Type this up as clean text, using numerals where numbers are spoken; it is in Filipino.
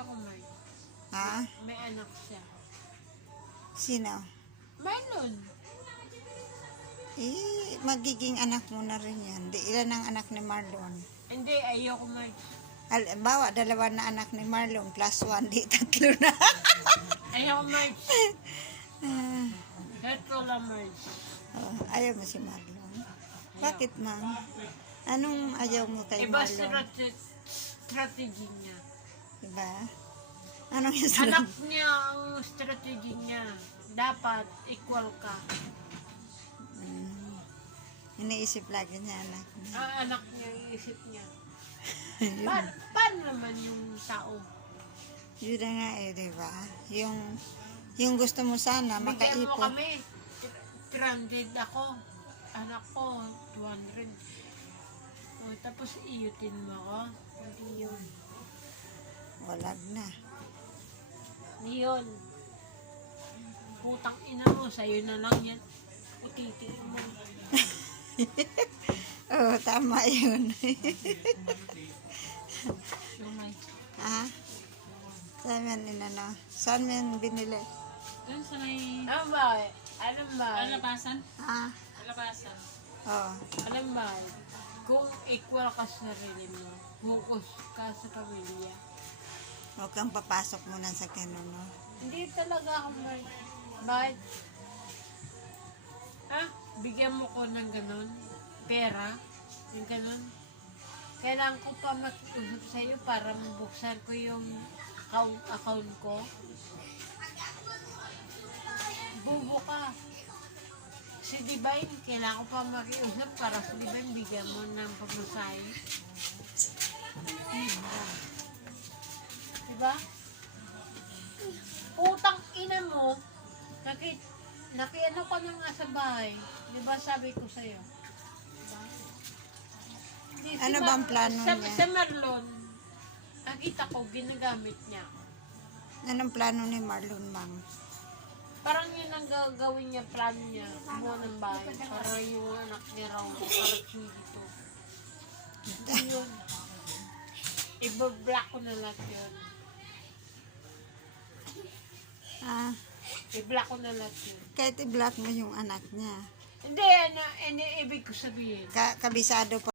Ayoko, Mark. Ha? May anak siya. Sino? Marlon. Magiging anak mo na rin yan. Ilan ang anak ni Marlon? Hindi, ayoko, Mark. Bawa, dalawa na anak ni Marlon, plus 1, di 3 na. Ayoko, Mark. Ah, Ito lang, Mark. ayaw mo si Marlon. Bakit, ma'am? Anong ayaw mo kay Iba Marlon? strategy niya. Diba? Anong yung Anak niya ang strategy niya. Dapat equal ka. Iniisip lagi niya anak niya. Ang anak niya, iisip niya. Paano naman yung tao? Yun na nga diba? Yung gusto mo sana, Bigyan mo makaipon. kami. 300 ako. Anak ko, 200. O, tapos iyutin mo ako. Hindi yun. Walag na. Hindi yun. Putang ina mo, sa'yo na lang yan. Utitiin mo. Oo, tama yun. Lumay. Ha? Saan yan inano? Saan yan binili? Doon sa may Alam ba? Alam ba? labasan? Ha? Labasan. Oo. Alam ba? Kung equal ka sa sarili mo, focus ka sa pamilya. Huwag kang papasok muna sa ganun, no? Hindi talaga ako mag... Bakit? Ha? Bigyan mo ko ng ganun? Pera? Yung ganun? Kailangan ko pa makiusap sa'yo para mabuksan ko yung account ko. Bubo ka. Si Divine, kailangan ko pa makiusap para si Divine bigyan mo ng pagmasahe. Diba? Putang ina mo, nakiano ka na nga sa bahay. Diba sabi ko sa'yo? Diba? Di, Ano bang plano niya? Sa Marlon, nakita ko, ginagamit niya. Anong plano ni Marlon, ma'am? Parang yun ang gagawin niya, plano niya, kumuha ng bahay. Para yung anak niya raw, parating dito. Hindi yun. Ibablock ko na lahat yun. Ah, I-block ko na lahat yun. kahit i-block mo yung anak niya. Hindi, ibig ko sabihin. Kabisado pa